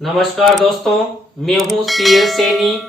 नमस्कार दोस्तों, मैं हूं CL Saini,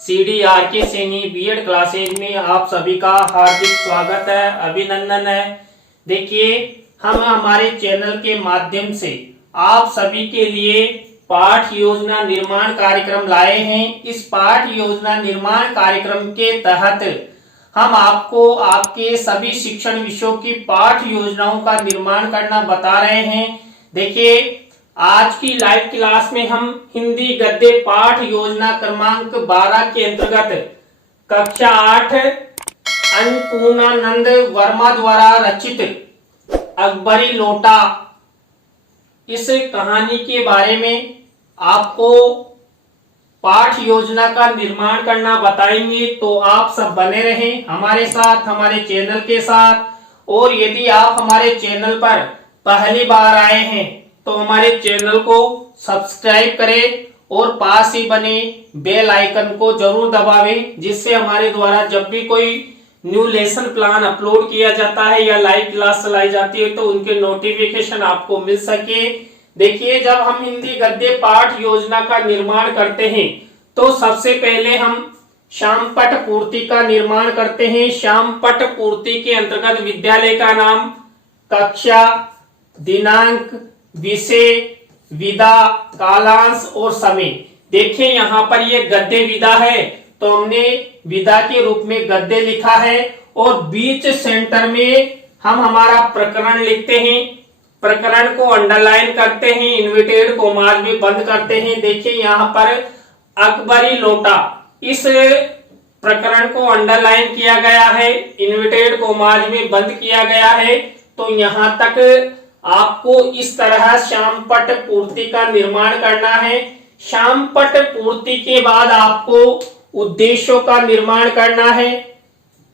CDRK Saini BEd classes में आप सभी का हार्दिक स्वागत है, अभिनंदन है। देखिए, हम हमारे चैनल के माध्यम से आप सभी के लिए पाठ योजना निर्माण कार्यक्रम लाए हैं। इस पाठ योजना निर्माण कार्यक्रम के तहत हम आपको आपके सभी शिक्षण विषयों की पाठ योजनाओं का निर्माण करना बता रहे हैं। देखिए, आज की लाइव क्लास में हम हिंदी गद्य पाठ योजना क्रमांक 12 के अंतर्गत कक्षा 8 अन्नपूर्णानंद वर्मा द्वारा रचित अकबरी लोटा इस कहानी के बारे में आपको पाठ योजना का निर्माण करना बताएंगे। तो आप सब बने रहें हमारे साथ, हमारे चैनल के साथ। और यदि आप हमारे चैनल पर पहली बार आए हैं तो हमारे चैनल को सब्सक्राइब करें और पास ही बने बेल आइकन को जरूर दबावें, जिससे हमारे द्वारा जब भी कोई न्यू लेसन प्लान अपलोड किया जाता है या लाइव क्लास चलाई जाती है तो उनके नोटिफिकेशन आपको मिल सके। देखिए, जब हम हिंदी गद्य पाठ योजना का निर्माण करते हैं तो सबसे पहले हम श्यामपट पूर्ति का निर्माण करते हैं। श्यामपट पूर्ति के अंतर्गत विद्यालय का नाम, कक्षा, दिनांक, विषय, विधा, कालांश और समय। देखिए, यहाँ पर ये गद्य विधा है तो हमने विधा के रूप में गद्य लिखा है और बीच सेंटर में हम हमारा प्रकरण लिखते हैं। प्रकरण को अंडरलाइन करते हैं, इन्वर्टेड कॉमास में बंद करते हैं। देखिए, यहाँ पर अकबरी लोटा इस प्रकरण को अंडरलाइन किया गया है, इन्वर्टेड कॉमास में बंद किया गया है। तो यहाँ तक आपको इस तरह श्यामपट पूर्ति का निर्माण करना है। श्यामपट पूर्ति के बाद आपको उद्देश्यों का निर्माण करना है।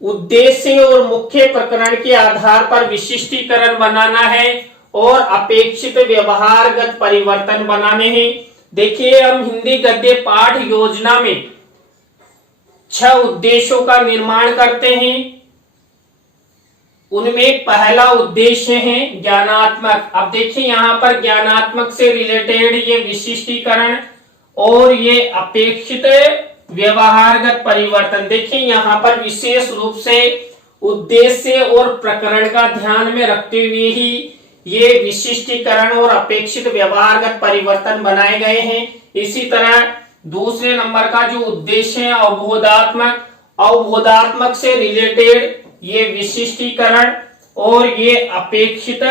उद्देश्य और मुख्य प्रकरण के आधार पर विशिष्टीकरण बनाना है और अपेक्षित व्यवहारगत परिवर्तन बनाने हैं। देखिए, हम हिंदी गद्य पाठ योजना में 6 उद्देश्यों का निर्माण करते हैं। उनमें पहला उद्देश्य है ज्ञानात्मक। अब देखिए, यहाँ पर ज्ञानात्मक से रिलेटेड ये विशिष्टीकरण और ये अपेक्षित व्यवहारगत परिवर्तन। देखिए, यहाँ पर विशेष रूप से उद्देश्य और प्रकरण का ध्यान में रखते हुए ही ये विशिष्टीकरण और अपेक्षित व्यवहारगत परिवर्तन बनाए गए हैं। इसी तरह दूसरे नंबर का जो उद्देश्य है अवबोधात्मक, अवबोधात्मक से रिलेटेड ये विशिष्टीकरण और ये अपेक्षित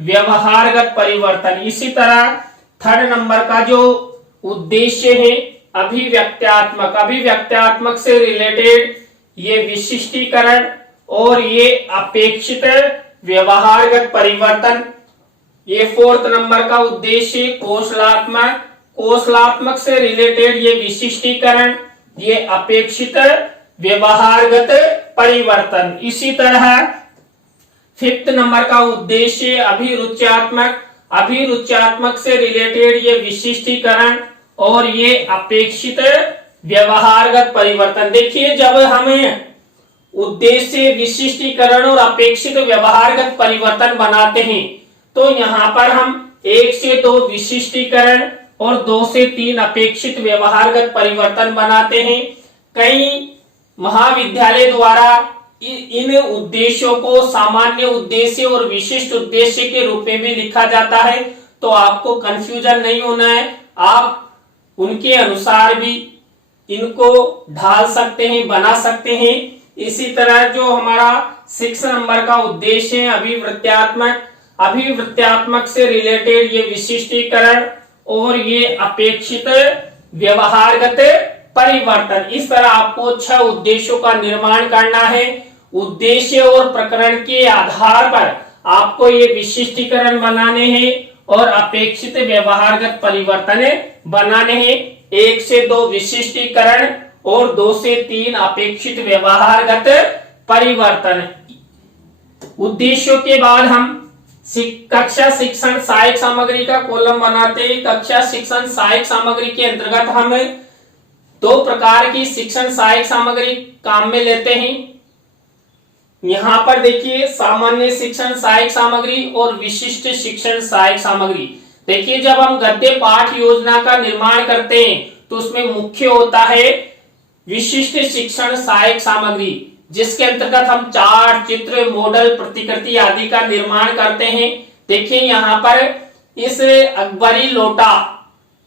व्यवहारगत परिवर्तन। इसी तरह थर्ड नंबर का जो उद्देश्य है अभिव्यक्त्यात्मक, अभिव्यक्त्यात्मक से रिलेटेड ये विशिष्टीकरण और ये अपेक्षित व्यवहारगत परिवर्तन। ये फोर्थ नंबर का उद्देश्य कौशलात्मक, कौशलात्मक से रिलेटेड ये विशिष्टीकरण, ये अपेक्षित व्यवहारगत परिवर्तन। इसी तरह फिफ्थ नंबर का उद्देश्य अभिरुच्यात्मक, अभिरुच्यात्मक से रिलेटेड ये विशिष्टीकरण और ये अपेक्षित व्यवहारगत परिवर्तन। देखिए, जब हमें उद्देश्य, विशिष्टीकरण और अपेक्षित व्यवहारगत परिवर्तन बनाते हैं तो यहाँ पर हम 1 से 2 विशिष्टीकरण और 2 से 3 अपेक्षित व्यवहारगत परिवर्तन बनाते हैं। कई महाविद्यालय द्वारा इन उद्देश्यों को सामान्य उद्देश्य और विशिष्ट उद्देश्य के रूप में भी लिखा जाता है, तो आपको कंफ्यूजन नहीं होना है। आप उनके अनुसार भी इनको ढाल सकते हैं, बना सकते हैं। इसी तरह जो हमारा 6 नंबर का उद्देश्य है अभिवृत्त्यात्मक, अभिवृत्त्यात्मक से रिलेटेड ये विशिष्टीकरण और ये अपेक्षित व्यवहारगत परिवर्तन। इस तरह आपको 6 उद्देश्यों का निर्माण करना है। उद्देश्य और प्रकरण के आधार पर आपको ये विशिष्टीकरण बनाने हैं और अपेक्षित व्यवहारगत परिवर्तन बनाने हैं। 1 से 2 विशिष्टीकरण और 2 से 3 अपेक्षित व्यवहारगत परिवर्तन। उद्देश्यों के बाद हम कक्षा शिक्षण सहायक सामग्री का कॉलम बनाते हैं। कक्षा शिक्षण सहायक सामग्री के अंतर्गत हम 2 प्रकार की शिक्षण सहायक सामग्री काम में लेते हैं। यहाँ पर देखिए, सामान्य शिक्षण सहायक सामग्री और विशिष्ट शिक्षण सहायक सामग्री। देखिए जब हम गद्य पाठ योजना का निर्माण करते हैं तो उसमें मुख्य होता है विशिष्ट शिक्षण सहायक सामग्री, जिसके अंतर्गत हम चार्ट, चित्र, मॉडल, प्रतिकृति आदि का निर्माण करते हैं। देखिए यहाँ पर इस अकबरी लोटा,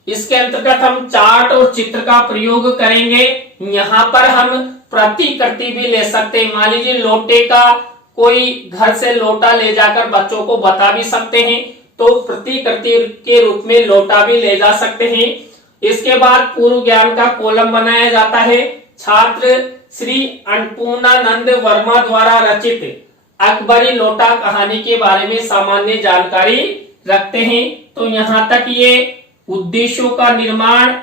इसके अंतर्गत हम चार्ट और चित्र का प्रयोग करेंगे। यहाँ पर हम प्रतिकृति भी ले सकते हैं। मान लीजिए लोटे का कोई घर से लोटा ले जाकर बच्चों को बता भी सकते हैं, तो प्रतिकृति के रूप में लोटा भी ले जा सकते हैं। इसके बाद पूर्व ज्ञान का कॉलम बनाया जाता है। छात्र श्री अन्नपूर्णानंद वर्मा द्वारा रचित अकबरी लोटा कहानी के बारे में सामान्य जानकारी रखते हैं। तो यहाँ तक ये उद्देश्यों का निर्माण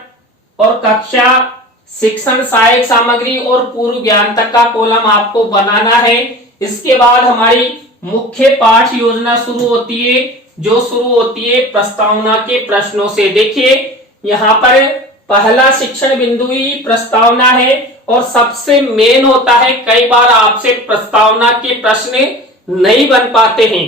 और कक्षा, शिक्षण सहायक सामग्री और पूर्व ज्ञान तक का कॉलम आपको बनाना है। इसके बाद हमारी मुख्य पाठ योजना शुरू होती है, जो शुरू होती है प्रस्तावना के प्रश्नों से। देखिए यहाँ पर पहला शिक्षण बिंदु ही प्रस्तावना है और सबसे मेन होता है। कई बार आपसे प्रस्तावना के प्रश्न नहीं बन पाते हैं,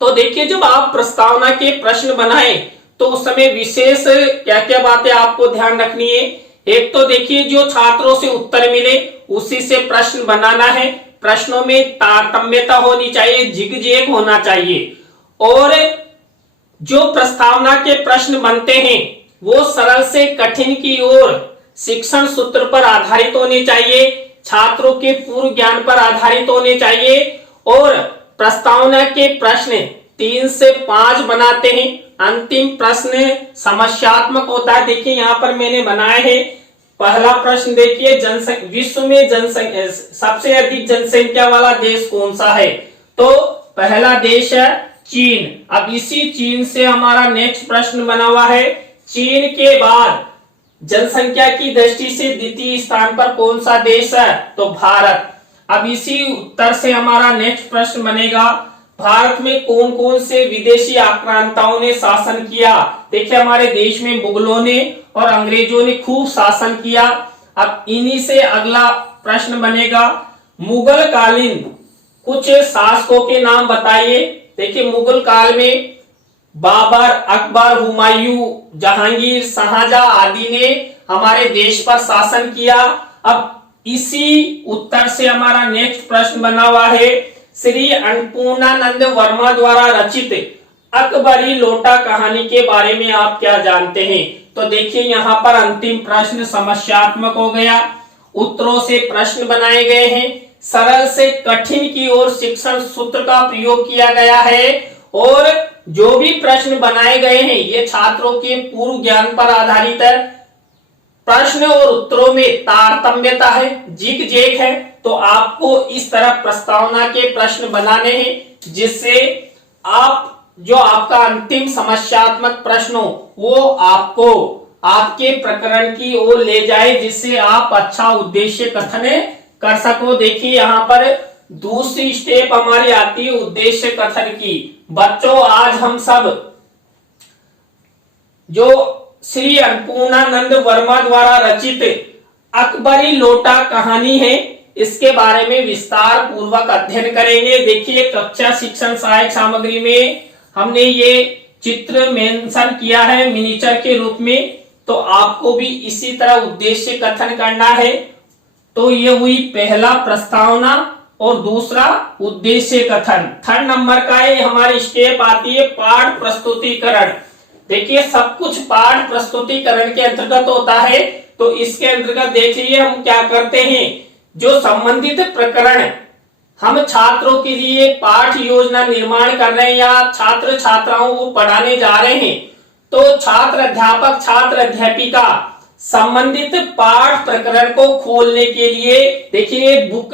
तो देखिए जब आप प्रस्तावना के प्रश्न बनाएं तो उस समय विशेष क्या क्या बातें आपको ध्यान रखनी है। एक तो देखिए जो छात्रों से उत्तर मिले उसी से प्रश्न बनाना है। प्रश्नों में तारतम्यता होनी चाहिए, जिगजैग होना चाहिए, और जो प्रस्तावना के प्रश्न बनते हैं वो सरल से कठिन की ओर शिक्षण सूत्र पर आधारित होने चाहिए, छात्रों के पूर्व ज्ञान पर आधारित होने चाहिए, और प्रस्तावना के प्रश्न 3 से 5 बनाते हैं। अंतिम प्रश्न समस्यात्मक होता है। देखिए यहाँ पर मैंने बनाया है। पहला प्रश्न देखिए, विश्व में जनसंख्या सबसे अधिक जनसंख्या वाला देश कौन सा है? तो पहला देश है चीन। अब इसी चीन से हमारा नेक्स्ट प्रश्न बना हुआ है, चीन के बाद जनसंख्या की दृष्टि से द्वितीय स्थान पर कौन सा देश है? तो भारत। अब इसी उत्तर से हमारा नेक्स्ट प्रश्न बनेगा, भारत में कौन कौन से विदेशी आक्रांताओं ने शासन किया? देखिए हमारे देश में मुगलों ने और अंग्रेजों ने खूब शासन किया। अब इन्हीं से अगला प्रश्न बनेगा, मुगल कालीन कुछ शासकों के नाम बताइए। देखिए मुगल काल में बाबर, अकबर, हुमायूं, जहांगीर, शाहजहां आदि ने हमारे देश पर शासन किया। अब इसी उत्तर से हमारा नेक्स्ट प्रश्न बना हुआ है, श्री अन्नपूर्णानंद वर्मा द्वारा रचित अकबरी लोटा कहानी के बारे में आप क्या जानते हैं? तो देखिए यहाँ पर अंतिम प्रश्न समस्यात्मक हो गया, उत्तरों से प्रश्न बनाए गए हैं, सरल से कठिन की ओर शिक्षण सूत्र का प्रयोग किया गया है, और जो भी प्रश्न बनाए गए हैं ये छात्रों के पूर्व ज्ञान पर आधारित है। प्रश्न और उत्तरों में तारतम्यता है, जिग-जैग है। तो आपको इस तरह प्रस्तावना के प्रश्न बनाने हैं जिससे आप जो आपका अंतिम समस्यात्मक प्रश्न हो वो आपको आपके प्रकरण की ओर ले जाए, जिससे आप अच्छा उद्देश्य कथन कर सको। देखिए यहाँ पर दूसरी स्टेप हमारी आती है उद्देश्य कथन की। बच्चों आज हम सब जो श्री अन्नपूर्णानंद वर्मा द्वारा रचित अकबरी लोटा कहानी है इसके बारे में विस्तार पूर्वक अध्ययन करेंगे। देखिए कक्षा शिक्षण सहायक सामग्री में हमने ये चित्र मेंशन किया है मिनिएचर के रूप में, तो आपको भी इसी तरह उद्देश्य कथन करना है। तो ये हुई पहला प्रस्तावना और दूसरा उद्देश्य कथन। थर्ड नंबर का ये हमारी स्टेप आती है पाठ प्रस्तुतिकरण। देखिए सब कुछ पाठ प्रस्तुतिकरण के अंतर्गत होता है, तो इसके अंतर्गत देखिए हम क्या करते हैं, जो संबंधित प्रकरण हम छात्रों के लिए पाठ योजना निर्माण कर रहे हैं या छात्र छात्राओं को पढ़ाने जा रहे हैं, तो छात्र अध्यापक छात्र अध्यापिका संबंधित पाठ प्रकरण को खोलने के लिए देखिए बुक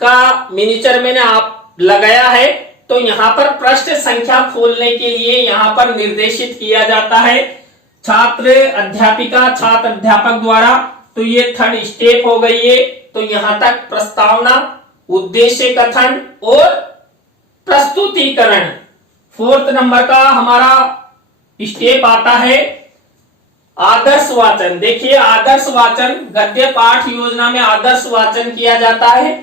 का मिनिएचर मैंने आप लगाया है, तो यहाँ पर पृष्ठ संख्या खोलने के लिए यहाँ पर निर्देशित किया जाता है छात्र अध्यापिका छात्र अध्यापक द्वारा। तो ये थर्ड स्टेप हो गई है। तो यहाँ तक प्रस्तावना, उद्देश्य कथन और प्रस्तुतिकरण। फोर्थ नंबर का हमारा स्टेप आता है आदर्श वाचन। देखिए आदर्श वाचन गद्य पाठ योजना में आदर्श वाचन किया जाता है।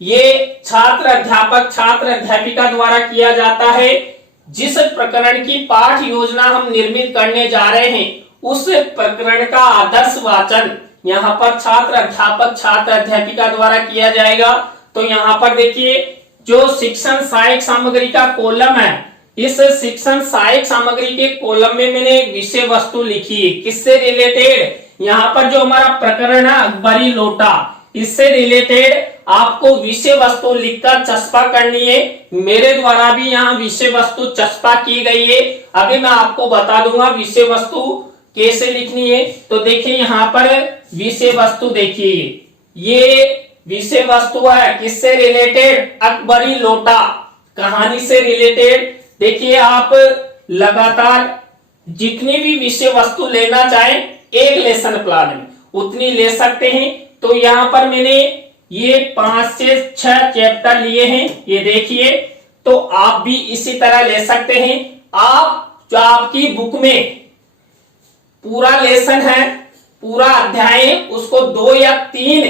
ये छात्र अध्यापक छात्र अध्यापिका द्वारा किया जाता है। जिस प्रकरण की पाठ योजना हम निर्मित करने जा रहे हैं उस प्रकरण का आदर्श वाचन यहाँ पर छात्र अध्यापक छात्र अध्यापिका द्वारा किया जाएगा। तो यहाँ पर देखिए जो शिक्षण सहायक सामग्री का कॉलम है, इस शिक्षण सहायक सामग्री के कॉलम में मैंने विषय वस्तु लिखी है किससे रिलेटेड, यहाँ पर जो हमारा प्रकरण है अकबरी लोटा, इससे रिलेटेड आपको विषय वस्तु लिखकर चस्पा करनी है। मेरे द्वारा भी यहाँ विषय वस्तु चस्पा की गई है। अभी मैं आपको बता दूंगा विषय वस्तु कैसे लिखनी है। तो देखिए यहाँ पर विषय वस्तु देखिए, ये विषय वस्तु है किससे रिलेटेड, अकबरी लोटा कहानी से रिलेटेड। देखिए आप लगातार जितनी भी विषय वस्तु लेना चाहें एक लेसन प्लान में उतनी ले सकते हैं। तो यहाँ पर मैंने ये 5 से 6 चैप्टर लिए हैं, ये देखिए। तो आप भी इसी तरह ले सकते हैं। आप जो आपकी बुक में पूरा लेसन है, पूरा अध्याय, उसको 2 या 3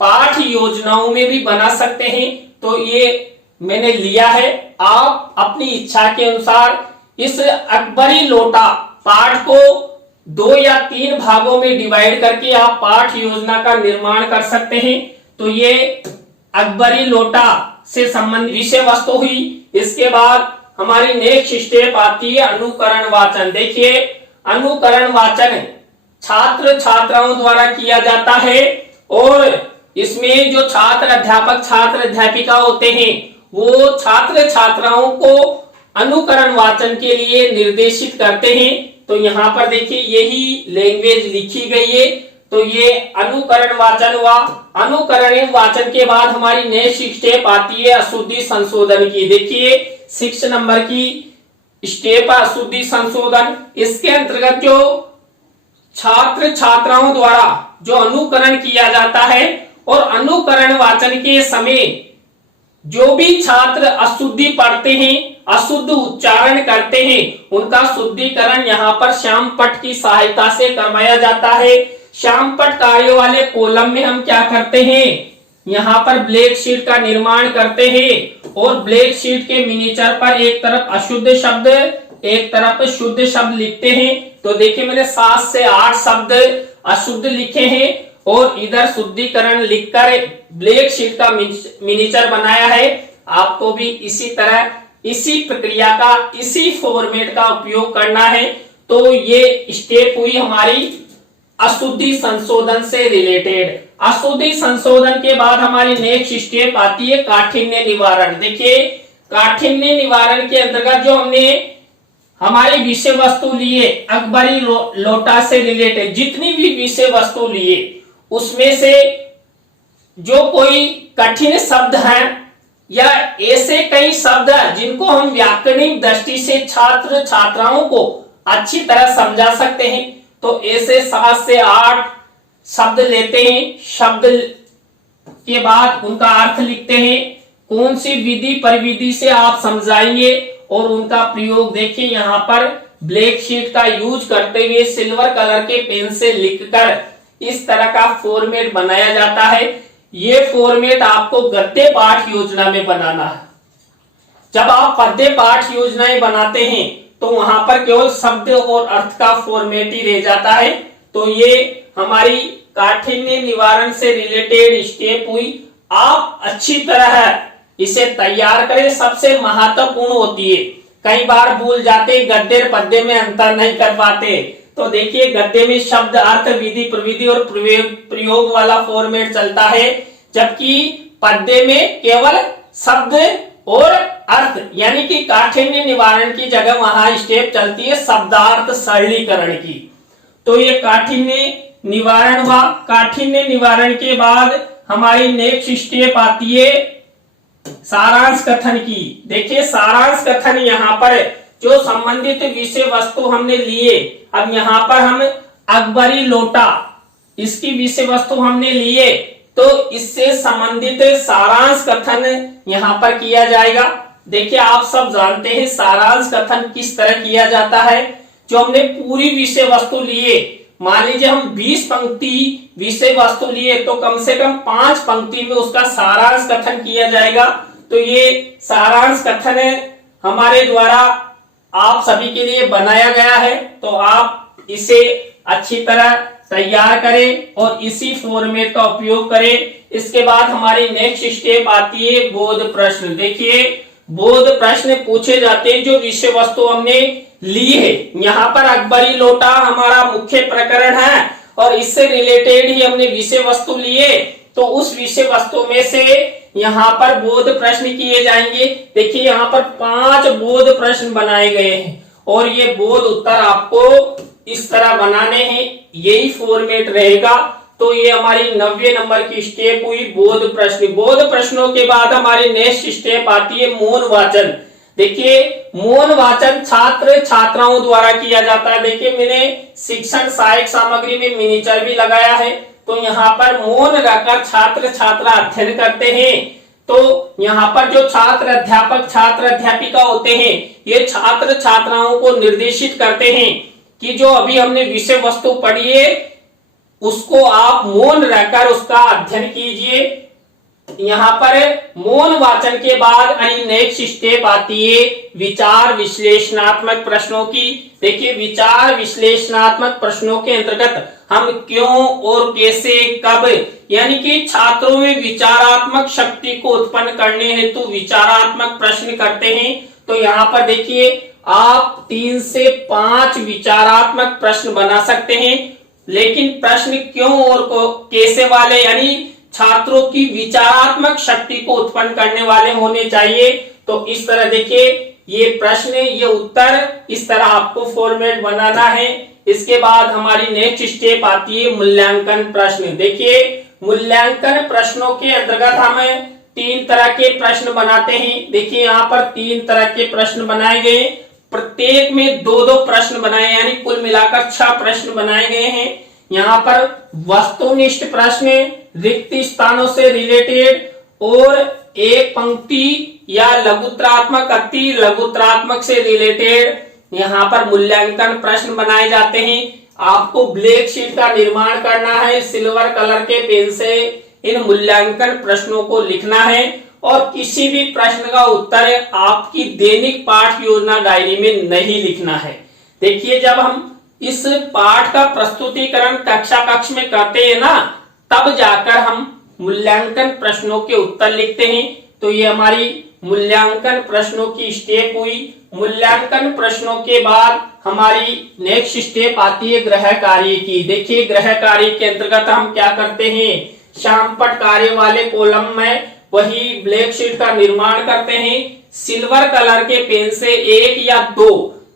पाठ योजनाओं में भी बना सकते हैं। तो ये मैंने लिया है। आप अपनी इच्छा के अनुसार इस अकबरी लोटा पाठ को 2 या 3 भागों में डिवाइड करके आप पाठ योजना का निर्माण कर सकते हैं। तो ये अकबरी लोटा से संबंधित विषय वस्तु हुई। इसके बाद हमारी नेक्स्ट स्टेप आती है अनुकरण वाचन। देखिए अनुकरण वाचन छात्र छात्राओं द्वारा किया जाता है और इसमें जो छात्र अध्यापक छात्र अध्यापिका होते हैं वो छात्र छात्राओं को अनुकरण वाचन के लिए निर्देशित करते हैं। तो यहाँ पर देखिए यही लैंग्वेज लिखी गई है। तो ये अनुकरण वाचन हुआ। अनुकरण वाचन के बाद हमारी नेक्स्ट स्टेप आती है अशुद्धि संशोधन की। देखिए 6 नंबर की स्टेप है अशुद्धि संशोधन। इसके अंतर्गत जो छात्र छात्राओं द्वारा जो अनुकरण किया जाता है और अनुकरण वाचन के समय जो भी छात्र अशुद्धि पढ़ते हैं अशुद्ध उच्चारण करते हैं उनका शुद्धिकरण यहाँ पर श्यामपट्ट की सहायता से करवाया जाता है। श्यामपट्ट कार्यों वाले कॉलम में हम क्या करते हैं, यहाँ पर ब्लैक शीट का निर्माण करते हैं और ब्लैक शीट के मिनीचर पर एक तरफ अशुद्ध शब्द एक तरफ शुद्ध शब्द लिखते हैं। तो देखिए मैंने 7 से 8 शब्द अशुद्ध लिखे हैं और इधर शुद्धिकरण लिखकर ब्लैक शीट का मिनीचर बनाया है। आपको भी इसी तरह इसी प्रक्रिया का इसी फॉर्मेट का उपयोग करना है। तो ये स्टेप हुई हमारी अशुद्धि संशोधन से रिलेटेड। अशुद्धि संशोधन के बाद हमारी नेक्स्ट स्टेप आती है काठिन्य निवारण। देखिए काठिन्य निवारण के अंतर्गत जो हमने हमारी विषय वस्तु लिए अकबरी लोटा से रिलेटेड जितनी भी विषय वस्तु लिए उसमें से जो कोई कठिन शब्द हैं या ऐसे कई शब्द हैं जिनको हम व्याकरणिक दृष्टि से छात्र छात्राओं को अच्छी तरह समझा सकते हैं, तो ऐसे 7 से 8 शब्द लेते हैं। शब्द के बाद उनका अर्थ लिखते हैं, कौन सी विधि परिविधि से आप समझाएंगे और उनका प्रयोग देखिए यहाँ पर ब्लैक शीट का यूज करते हुए सिल्वर कलर के पेन से लिखकर इस तरह का फॉर्मेट बनाया जाता है। ये फॉर्मेट आपको गद्य पाठ योजना में बनाना है। जब आप पद्य पाठ योजनाएं बनाते हैं तो वहां पर केवल शब्द और अर्थ का फॉर्मेट ही रह जाता है। तो ये हमारी काठिन्य निवारण से रिलेटेड स्टेप हुई। आप अच्छी तरह इसे तैयार करें, सबसे महत्वपूर्ण होती है। कई बार भूल जाते, गद्य पद्य में अंतर नहीं कर पाते। तो देखिए गद्य में शब्द अर्थ विधि प्रविधि और प्रयोग वाला फॉर्मेट चलता है, जबकि पद्य में केवल शब्द और अर्थ यानी कि काठिन्य निवारण की जगह वहां स्टेप चलती है शब्दार्थ सरलीकरण की। तो ये काठिन्य निवारण हुआ। काठिन्य निवारण के बाद हमारी नेक्स्ट स्टेप आती है सारांश कथन की। देखिए सारांश कथन यहाँ पर जो संबंधित विषय वस्तु हमने लिए, अब यहाँ पर हम अकबरी लोटा इसकी विषय वस्तु हमने लिए तो इससे संबंधित सारांश कथन यहाँ पर किया जाएगा। देखिए आप सब जानते हैं सारांश कथन किस तरह किया जाता है। जो हमने पूरी विषय वस्तु लिए, मान लीजिए हम 20 पंक्ति विषय वस्तु लिए तो कम से कम 5 पंक्ति में उसका सारांश कथन किया जाएगा। तो ये सारांश कथन हमारे द्वारा आप सभी के लिए बनाया गया है, तो आप इसे अच्छी तरह तैयार करें और इसी फॉर्मेट का उपयोग करें। इसके बाद हमारी नेक्स्ट स्टेप आती है बोध प्रश्न। देखिए बोध प्रश्न पूछे जाते हैं जो विषय वस्तु हमने ली है। यहाँ पर अकबरी लोटा हमारा मुख्य प्रकरण है और इससे रिलेटेड ही हमने विषय वस्तु लिए, तो उस विषय वस्तु में से यहाँ पर बोध प्रश्न किए जाएंगे। देखिए यहाँ पर 5 बोध प्रश्न बनाए गए हैं और ये बोध उत्तर आपको इस तरह बनाने हैं, यही फॉर्मेट रहेगा। तो ये हमारी 90 नंबर की स्टेप हुई बोध प्रश्न। बोध प्रश्नों के बाद हमारी नेक्स्ट स्टेप आती है मौन वाचन। देखिए मौन वाचन छात्र छात्राओं द्वारा किया जाता है। देखिए मैंने शिक्षण सहायक सामग्री में मिनीचर भी लगाया है, तो यहाँ पर मौन रहकर छात्र छात्रा अध्ययन करते हैं। तो यहाँ पर जो छात्र अध्यापक छात्र अध्यापिका होते हैं, ये छात्र छात्राओं को निर्देशित करते हैं कि जो अभी हमने विषय वस्तु पढ़ी है उसको आप मौन रहकर उसका अध्ययन कीजिए। यहाँ पर मौन वाचन के बाद नेक्स्ट स्टेप आती है विचार विश्लेषणात्मक प्रश्नों की। देखिए विचार विश्लेषणात्मक प्रश्नों के अंतर्गत हम क्यों और कैसे कब यानी कि छात्रों में विचारात्मक शक्ति को उत्पन्न करने हेतु विचारात्मक प्रश्न करते हैं। तो यहाँ पर देखिए आप 3 से 5 विचारात्मक प्रश्न बना सकते हैं, लेकिन प्रश्न क्यों और कैसे वाले यानी छात्रों की विचारात्मक शक्ति को उत्पन्न करने वाले होने चाहिए। तो इस तरह देखिए ये प्रश्न ये उत्तर इस तरह आपको फॉर्मेट बनाना है। इसके बाद हमारी नेक्स्ट स्टेप आती है मूल्यांकन प्रश्न। देखिए मूल्यांकन प्रश्नों के अंतर्गत हम 3 तरह के प्रश्न बनाते हैं। देखिए यहाँ पर 3 तरह के प्रश्न बनाए गए, प्रत्येक में 2-2 प्रश्न बनाए यानी कुल मिलाकर 6 प्रश्न बनाए गए हैं। यहाँ पर वस्तुनिष्ठ प्रश्न, रिक्त स्थानों से रिलेटेड और एक पंक्ति या लघुत्रात्मक अति लघुत्रात्मक से रिलेटेड यहाँ पर मूल्यांकन प्रश्न बनाए जाते हैं। आपको ब्लैक शीट का निर्माण करना है, सिल्वर कलर के पेन से इन मूल्यांकन प्रश्नों को लिखना है और किसी भी प्रश्न का उत्तर आपकी दैनिक पाठ योजना डायरी में नहीं लिखना है। देखिए जब हम इस पाठ का प्रस्तुतिकरण कक्षा कक्ष में करते हैं ना, तब जाकर हम मूल्यांकन प्रश्नों के उत्तर लिखते हैं। तो ये हमारी मूल्यांकन प्रश्नों की स्टेप हुई। मूल्यांकन प्रश्नों के बाद हमारी नेक्स्ट स्टेप आती है गृह कार्य की। देखिए गृह कार्य के अंतर्गत हम क्या करते हैं, शामपट कार्य वाले कॉलम में वही ब्लैक शीट का निर्माण करते हैं। सिल्वर कलर के पेन से 1 या 2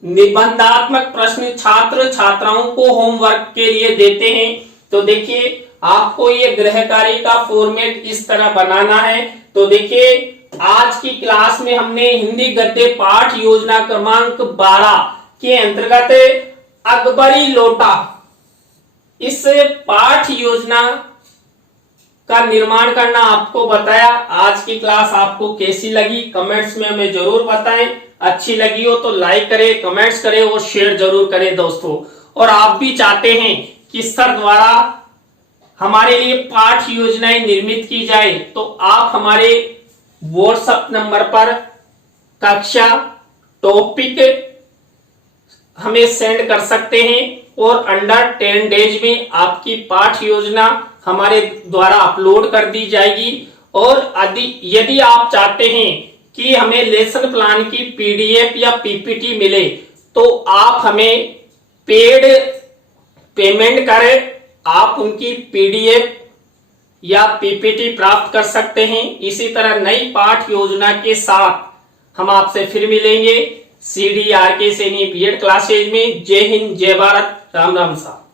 निबंधात्मक प्रश्न छात्र छात्राओं को होमवर्क के लिए देते हैं। तो देखिए आपको ये गृह कार्य का फॉर्मेट इस तरह बनाना है। तो देखिए आज की क्लास में हमने हिंदी गद्य पाठ योजना क्रमांक 12 के अंतर्गत अकबरी लोटा इस पाठ योजना का निर्माण करना आपको बताया। आज की क्लास आपको कैसी लगी कमेंट्स में हमें जरूर बताएं। अच्छी लगी हो तो लाइक करें, कमेंट्स करें और शेयर जरूर करें दोस्तों। और आप भी चाहते हैं कि सर द्वारा हमारे लिए पाठ योजनाएं निर्मित की जाए, तो आप हमारे व्हाट्सएप नंबर पर कक्षा टॉपिक हमें सेंड कर सकते हैं और अंडर 10 डेज में आपकी पाठ योजना हमारे द्वारा अपलोड कर दी जाएगी। और यदि आप चाहते हैं कि हमें लेसन प्लान की पीडीएफ या पीपीटी मिले, तो आप हमें पेड पेमेंट करें, आप उनकी पीडीएफ या पीपीटी प्राप्त कर सकते हैं। इसी तरह नई पाठ योजना के साथ हम आपसे फिर मिलेंगे CDRK सैनी बीएड क्लासेज में। जय हिंद, जय भारत, राम राम साहब।